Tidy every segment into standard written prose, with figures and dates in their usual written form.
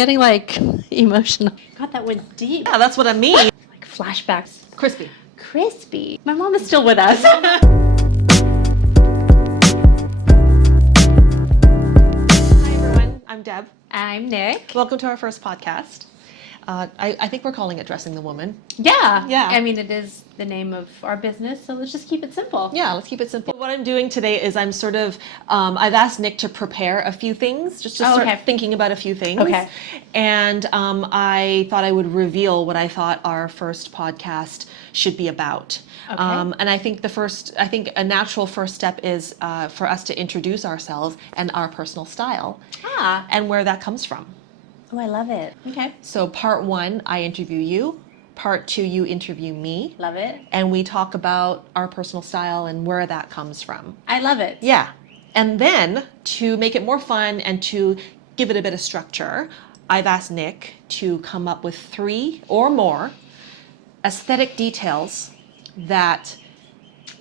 Getting like emotional. God, that went deep. Yeah, that's what I mean. Like flashbacks. Crispy. Crispy. My mom is still with us. Hi everyone, I'm Deb. I'm Nick. Welcome to our first podcast. I think we're calling it Dressing the Woman. Yeah. Yeah. I mean, it is the name of our business, so let's just keep it simple. Yeah, let's keep it simple. What I'm doing today is I'm sort of, I've asked Nick to prepare a few things, just to start thinking about a few things. Okay. And I thought I would reveal what I thought our first podcast should be about. Okay. And I think a natural first step is for us to introduce ourselves and our personal style and where that comes from. Oh, I love it. Okay. So part one, I interview you. Part two, you interview me. Love it. And we talk about our personal style and where that comes from. I love it. Yeah. And then to make it more fun and to give it a bit of structure, I've asked Nick to come up with 3 or more aesthetic details that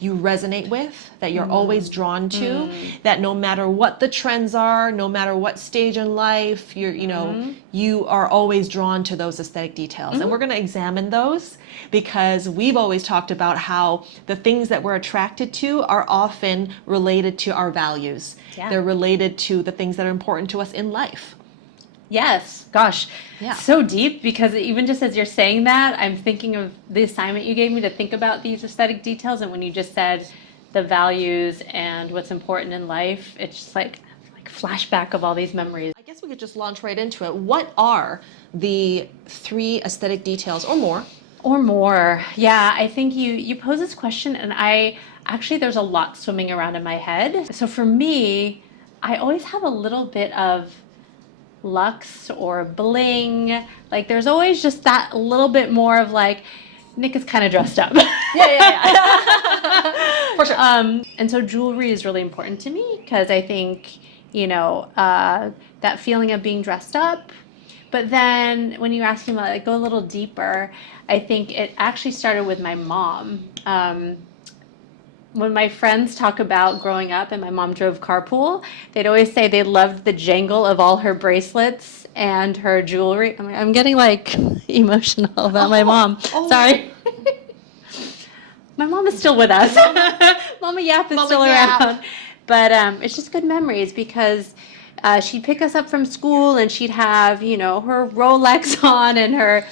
you resonate with, that you're always drawn to, that no matter what the trends are, no matter what stage in life, you are always drawn to those aesthetic details. And we're going to examine those because we've always talked about how the things that we're attracted to are often related to our values. Yeah. They're related to the things that are important to us in life. Yes. Gosh. Yeah. So deep, because even just as you're saying that, I'm thinking of the assignment you gave me to think about these aesthetic details. And when you just said the values and what's important in life, it's just like flashback of all these memories. I guess we could just launch right into it. What are the 3 aesthetic details or more? Or more. Yeah, I think you pose this question, and there's a lot swimming around in my head. So for me, I always have a little bit of luxe or bling. Like there's always just that little bit more of like, Nick is kind of dressed up. Yeah. For sure. And so jewelry is really important to me because I think, that feeling of being dressed up. But then when you ask him about like, go a little deeper, I think it actually started with my mom. When my friends talk about growing up and my mom drove carpool, they'd always say they loved the jangle of all her bracelets and her jewelry. I'm getting like emotional about my mom. Sorry. My mom is still with us. Mama Yap is still around. But it's just good memories because she'd pick us up from school and she'd have, her Rolex on and her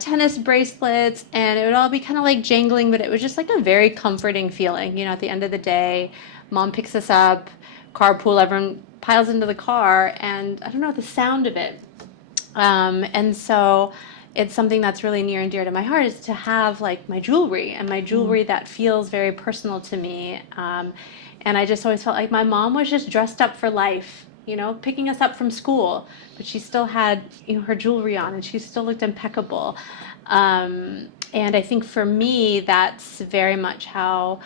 tennis bracelets, and it would all be kind of like jangling, but it was just like a very comforting feeling. At the end of the day, mom picks us up, carpool, everyone piles into the car, and I don't know, the sound of it. And so it's something that's really near and dear to my heart is to have like my jewelry and my jewelry that feels very personal to me. And I just always felt like my mom was just dressed up for life. Picking us up from school, but she still had, her jewelry on and she still looked impeccable. And I think for me, that's very much how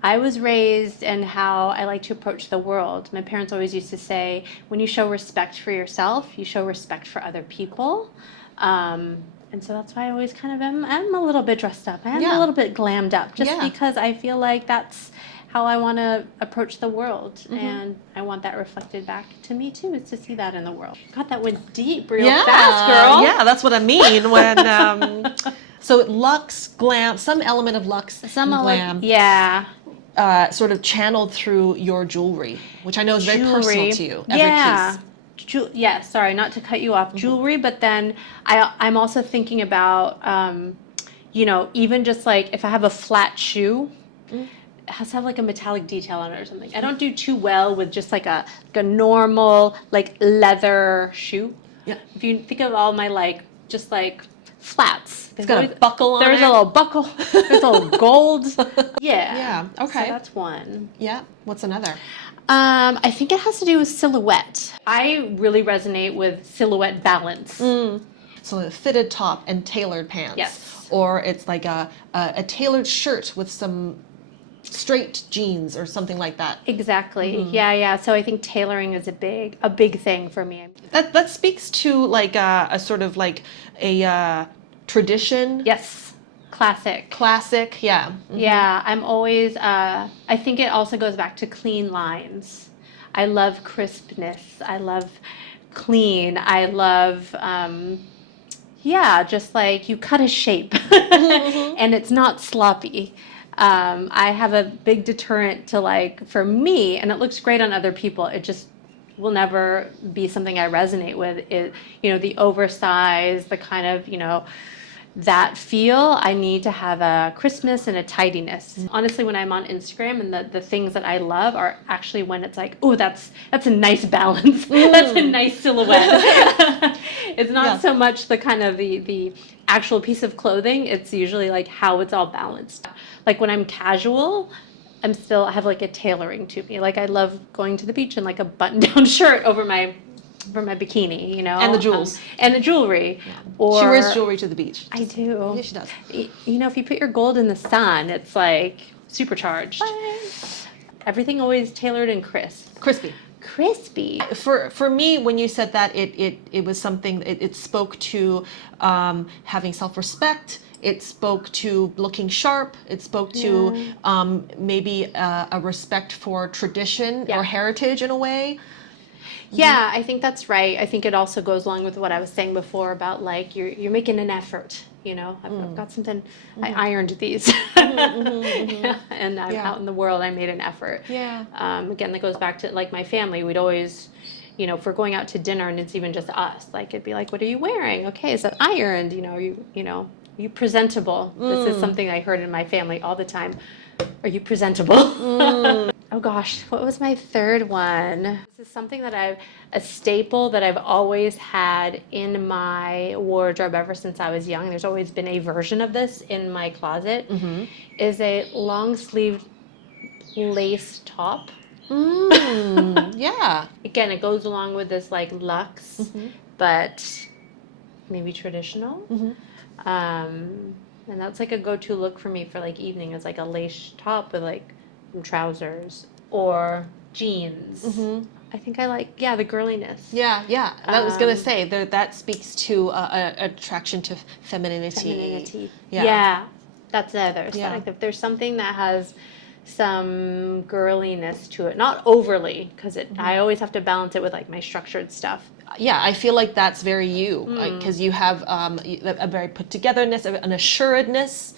I was raised and how I like to approach the world. My parents always used to say, when you show respect for yourself, you show respect for other people. And so that's why I always kind of I'm a little bit dressed up. I'm a little bit glammed up just because I feel like that's how I want to approach the world, and I want that reflected back to me too, is to see that in the world. God, that went deep real fast, girl. Yeah, that's what I mean when, so luxe, glam, some element of luxe and glam. Sort of channeled through your jewelry, which I know is very personal to you, every piece. Sorry, not to cut you off, jewelry, but then I'm also thinking about, even just like if I have a flat shoe, it has to have like a metallic detail on it or something. I don't do too well with just like a normal like leather shoe. Yeah. If you think of all my just flats, it's got a buckle on it. There's a little buckle. There's a little gold. Yeah. Yeah. Okay. So that's one. Yeah. What's another? I think it has to do with silhouette. I really resonate with silhouette balance. So a fitted top and tailored pants. Yes. Or it's like a tailored shirt with some straight jeans or something like that. Exactly. Yeah. So I think tailoring is a big thing for me. That speaks to like a sort of like a tradition. Yes. Classic. Yeah. Yeah. I'm always. I think it also goes back to clean lines. I love crispness. I love clean. I love, yeah, just like you cut a shape and it's not sloppy. I have a big deterrent to like, for me, and it looks great on other people, it just will never be something I resonate with. It, you know, the oversized, the kind of, you know, that feel. I need to have a crispness and a tidiness. Honestly, when I'm on Instagram and the things that I love are actually when it's like, oh, that's a nice balance. That's a nice silhouette. It's not so much the kind of the actual piece of clothing. It's usually like how it's all balanced. Like when I'm casual, I have like a tailoring to me. Like I love going to the beach in like a button-down shirt over my bikini, you know, And the jewels. and the jewelry. Yeah. Or She wears jewelry to the beach. I do. Yeah, she does. You know, if you put your gold in the sun, it's like supercharged. Everything always tailored and crisp. Crispy. Crispy. For me, when you said that, it was something. It spoke to having self-respect. It spoke to looking sharp. It spoke to maybe a respect for tradition or heritage in a way. Yeah, I think that's right. I think it also goes along with what I was saying before about like you're making an effort. You know, I've got something. I ironed these, and I'm out in the world. I made an effort. Yeah. Again, that goes back to like my family. We'd always, you know, if we're going out to dinner and it's even just us, like it'd be like, "What are you wearing?" Okay, is that ironed? You know, you presentable. This is something I heard in my family all the time. Are you presentable? Oh gosh, what was my third one? This is something that a staple that I've always had in my wardrobe ever since I was young. There's always been a version of this in my closet. Is a long sleeved lace top. Yeah. Again, it goes along with this like luxe, but maybe traditional. And that's like a go-to look for me for like evening is like a lace top with like some trousers or jeans. I think I like, the girliness. Yeah. I was gonna say that speaks to attraction to femininity. Yeah, that's the other side. Yeah. Like if there's something that has some girliness to it, not overly, because I always have to balance it with like my structured stuff. Yeah, I feel like that's very you, because you have a very put togetherness, an assuredness.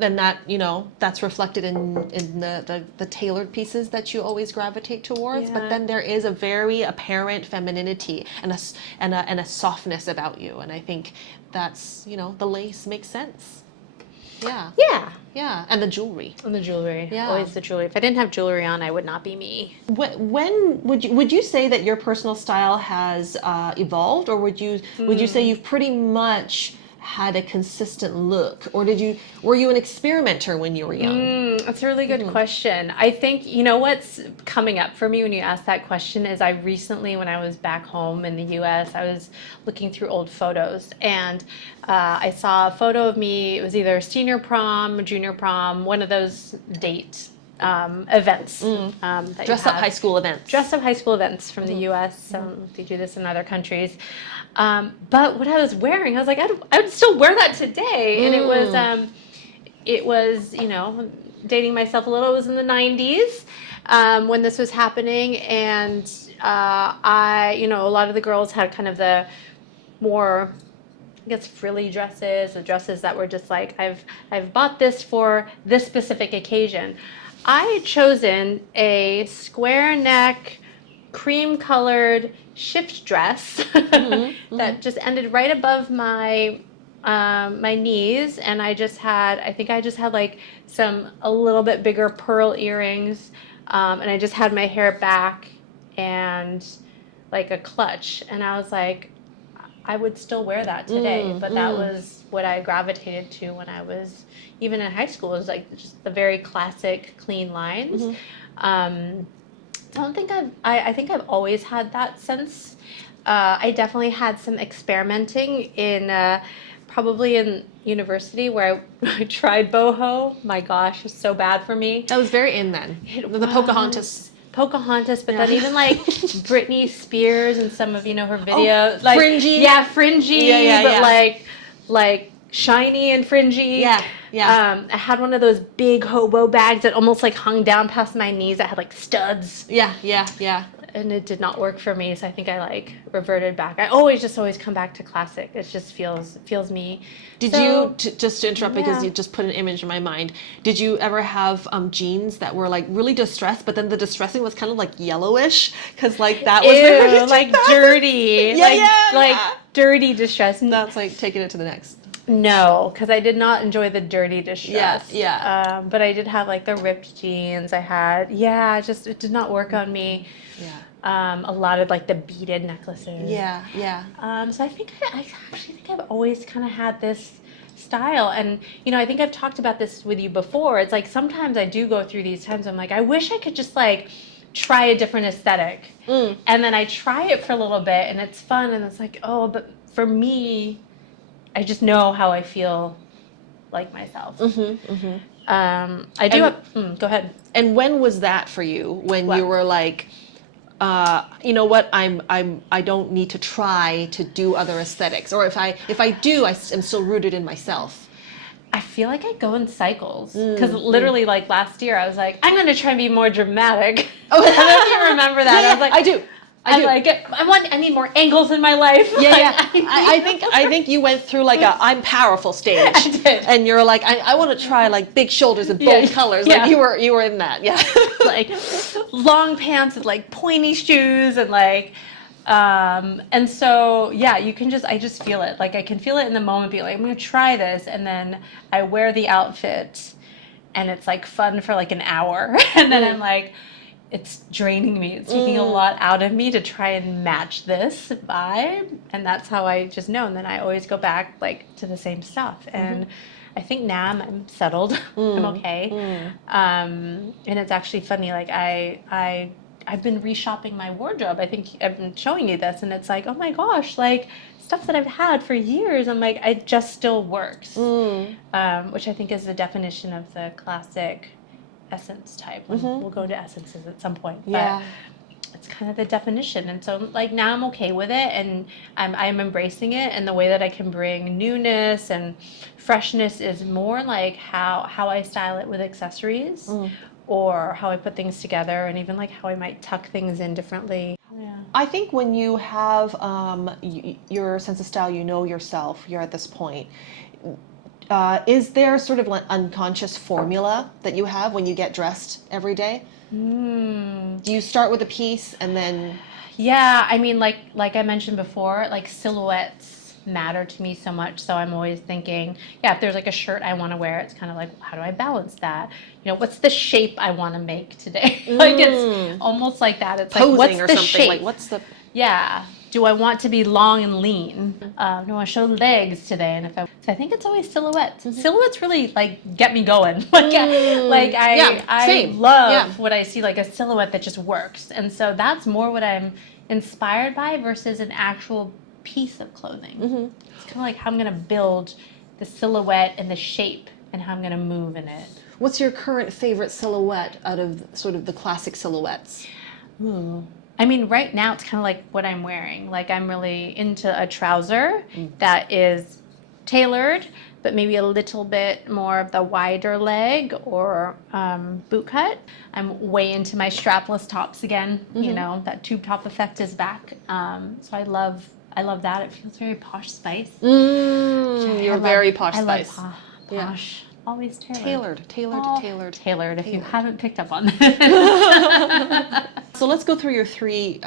And that, you know, that's reflected in the tailored pieces that you always gravitate towards. But then there is a very apparent femininity and a softness about you. And I think that's, you know, the lace makes sense. Yeah. Yeah. And the jewelry. And the jewelry. Yeah. Always the jewelry. If I didn't have jewelry on, I would not be me. When would you say that your personal style has evolved, or would you say you've pretty much had a consistent look, or were you an experimenter when you were young? That's a really good question. I think, you know, what's coming up for me when you ask that question is I recently, when I was back home in the US, I was looking through old photos and I saw a photo of me. It was either senior prom, junior prom, one of those date events. Dress up high school events. Dress up high school events from the US. They do this in other countries. But what I was wearing, I was like, I would still wear that today. And it was, you know, dating myself a little. It was in the 90s when this was happening. And you know, a lot of the girls had kind of the more, I guess, frilly dresses, the dresses that were just like, I've bought this for this specific occasion. I had chosen a square neck, cream colored shift dress that just ended right above my my knees, and I think I just had like a little bit bigger pearl earrings, and I just had my hair back and like a clutch, and I was like, I would still wear that today, but that was what I gravitated to when I was even in high school. It was like just the very classic clean lines. I think I've always had that sense. I definitely had some experimenting in probably in university where I tried boho. My gosh, it's so bad for me. That was very in then. The Pocahontas, but then even like Britney Spears and some of, you know, her videos, like fringy. Yeah, fringy, but like shiny and fringy. Yeah. I had one of those big hobo bags that almost like hung down past my knees that had like studs. Yeah. and it did not work for me. So I think I like reverted back. I always come back to classic. It just feels me. Did So, just to interrupt because yeah. you just put an image in my mind, did you ever have jeans that were like really distressed, but then the distressing was kind of like yellowish? Because like that was very Ew, like 2000s. dirty, Yeah, yeah, like yeah. dirty distress. That's like taking it to the next. No, because I did not enjoy the dirty distress. Yeah. But I did have like the ripped jeans. I had, yeah, just it did not work on me. Yeah. A lot of like the beaded necklaces. Yeah. So I think I actually think I've always kind of had this style, and I think I've talked about this with you before. It's like sometimes I do go through these times. I'm like, I wish I could just like try a different aesthetic, and then I try it for a little bit, and it's fun, and it's like, oh, but for me, I just know how I feel like myself. I do have. Go ahead. And when was that for you? When What? you were like, you know what? I don't need to try to do other aesthetics, or if I do, am still rooted in myself. I feel like I go in cycles because literally, like last year, I was like, I'm going to try and be more dramatic. Oh, I don't know if you remember that. Yeah, I was like, I do. I need more angles in my life. Yeah. I think you went through like a I'm powerful stage. I did. And you're like, I want to try like big shoulders and bold colors. Yeah. Like you were in that. Yeah. Like long pants with like pointy shoes and like, and so yeah, I just feel it. Like I can feel it in the moment, be like, I'm going to try this. And then I wear the outfit and it's like fun for like an hour. And then I'm like, it's draining me. It's taking a lot out of me to try and match this vibe. And that's how I just know. And then I always go back like to the same stuff. And I think now I'm settled. I'm okay. And it's actually funny. Like I've been reshopping my wardrobe. I think I've been showing you this, and it's like, oh my gosh, like stuff that I've had for years. I'm like, it just still works, which I think is the definition of the classic essence type. We'll go to essences at some point. Yeah. But it's kind of the definition. And so like now I'm okay with it, and I'm embracing it. And the way that I can bring newness and freshness is more like how I style it with accessories. Or how I put things together, and even like how I might tuck things in differently. Yeah. I think when you have your sense of style, you know yourself, you're at this point. Is there sort of an unconscious formula that you have when you get dressed every day? Do you start with a piece and then? Yeah, I mean, like I mentioned before, like silhouettes matter to me so much. So I'm always thinking, yeah, if there's like a shirt I want to wear, it's kind of like, how do I balance that? What's the shape I want to make today? Like it's almost like that. It's Posing like, what's or the something. shape? Like what's the? Yeah. Do I want to be long and lean? Do I want to show legs today? And so I think it's always silhouettes. Silhouettes really like get me going. I love what I see, like a silhouette that just works. And so that's more what I'm inspired by versus an actual piece of clothing. It's kind of like how I'm going to build the silhouette and the shape and how I'm going to move in it. What's your current favorite silhouette out of sort of the classic silhouettes? I mean, right now it's kind of like what I'm wearing. Like I'm really into a trouser that is tailored, but maybe a little bit more of the wider leg or boot cut. I'm way into my strapless tops again. That tube top effect is back. So I love that. It feels very Posh Spice. You're very Posh Spice. I love posh. Always Tailored. Tailored. If you haven't picked up on that. So let's go through your three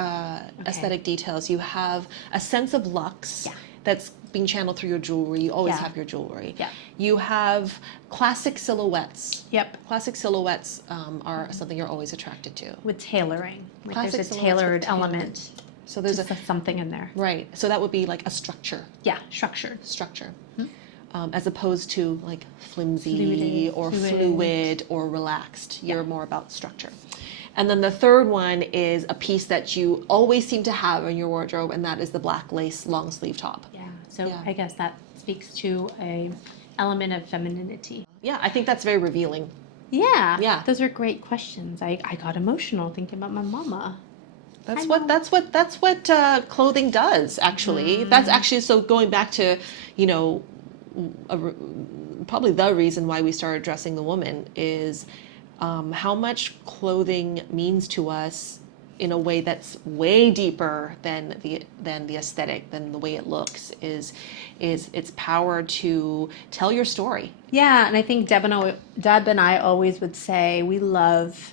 aesthetic details. You have a sense of luxe that's being channeled through your jewelry. You always have your jewelry. Yeah. You have classic silhouettes. Yep. Classic silhouettes are something you're always attracted to. With tailoring. Like Classic there's a silhouettes with tailored tailoring. element. So there's something in there. Right. So that would be like a structure. Yeah, structured. Structure. As opposed to like flimsy or fluid or relaxed. You're more about structure. And then the third one is a piece that you always seem to have in your wardrobe, and that is the black lace long sleeve top. Yeah. So I guess that speaks to a element of femininity. Yeah, I think that's very revealing. Yeah. Yeah. Those are great questions. I got emotional thinking about my mama. That's what clothing does, actually. That's actually, so going back to, probably the reason why we started dressing the woman is how much clothing means to us in a way that's way deeper than the aesthetic, than the way it looks, is its power to tell your story. Yeah, and I think Deb and I always would say we love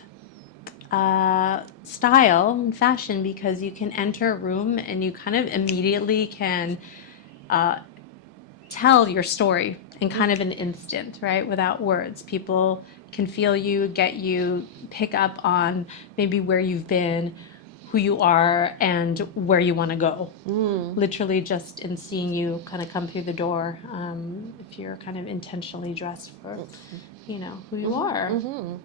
style and fashion because you can enter a room and you kind of immediately can tell your story in kind of an instant, right? Without words. People can feel you, get you, pick up on maybe where you've been, who you are, and where you want to go. Literally just in seeing you kind of come through the door, if you're kind of intentionally dressed for, you know, who you are.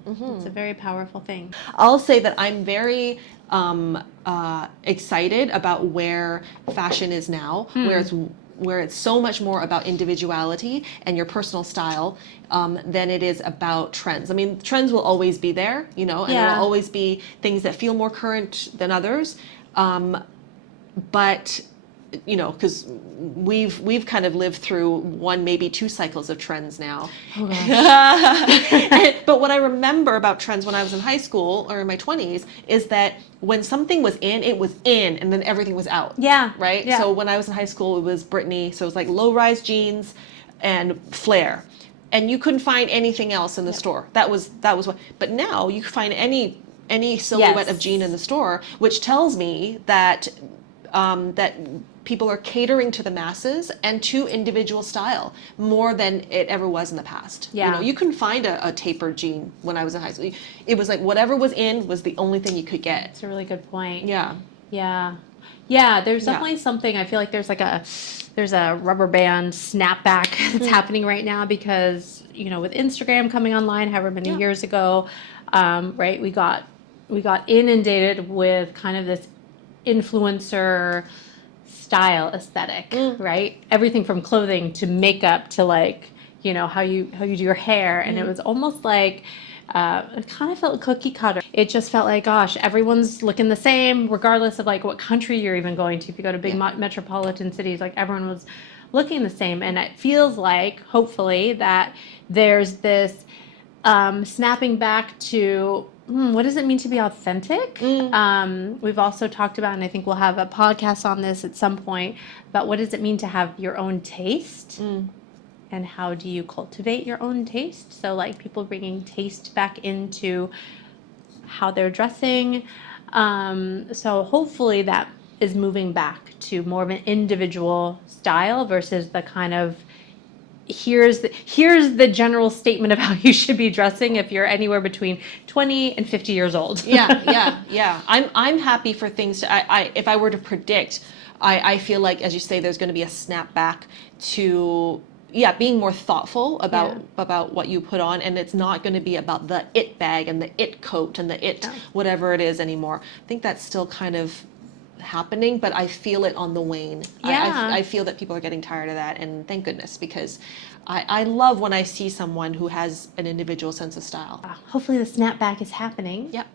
It's a very powerful thing. I'll say that I'm very excited about where fashion is now, where it's so much more about individuality and your personal style than it is about trends. I mean, trends will always be there, you know, and there will always be things that feel more current than others. But you know, because we've kind of lived through one, maybe two cycles of trends now. Oh, gosh. But what I remember about trends when I was in high school or in my 20s is that when something was in, it was in, and then everything was out. Yeah. Right? Yeah. So when I was in high school, it was Britney. So it was like low-rise jeans and flare. And you couldn't find anything else in the store. That was what. But now you can find any silhouette of jean in the store, which tells me that that people are catering to the masses and to individual style more than it ever was in the past. Yeah. You know, you couldn't find a tapered jean when I was in high school. It was like whatever was in was the only thing you could get. It's a really good point. Yeah. Yeah. Yeah, there's definitely something, I feel like there's a rubber band snapback that's happening right now because, you know, with Instagram coming online however many years ago, right, we got inundated with kind of this influencer style aesthetic, right? Everything from clothing to makeup to, like, you know, how you do your hair, and it was almost like it kind of felt cookie cutter. It just felt like, gosh, everyone's looking the same, regardless of like what country you're even going to. If you go to big metropolitan cities, like everyone was looking the same, and it feels like, hopefully, that there's this snapping back to what does it mean to be authentic? We've also talked about, and I think we'll have a podcast on this at some point, about what does it mean to have your own taste and how do you cultivate your own taste? So like people bringing taste back into how they're dressing. So hopefully that is moving back to more of an individual style versus the kind of here's the general statement of how you should be dressing if you're anywhere between 20 and 50 years old. Yeah. I'm happy for things to, I if I were to predict, I feel like, as you say, there's going to be a snapback to being more thoughtful about what you put on, and it's not going to be about the it bag and the it coat and the it whatever it is anymore. I think that's still kind of happening, but I feel it on the wane. I feel that people are getting tired of that, and thank goodness, because I love when I see someone who has an individual sense of style. Hopefully the snapback is happening. Yep.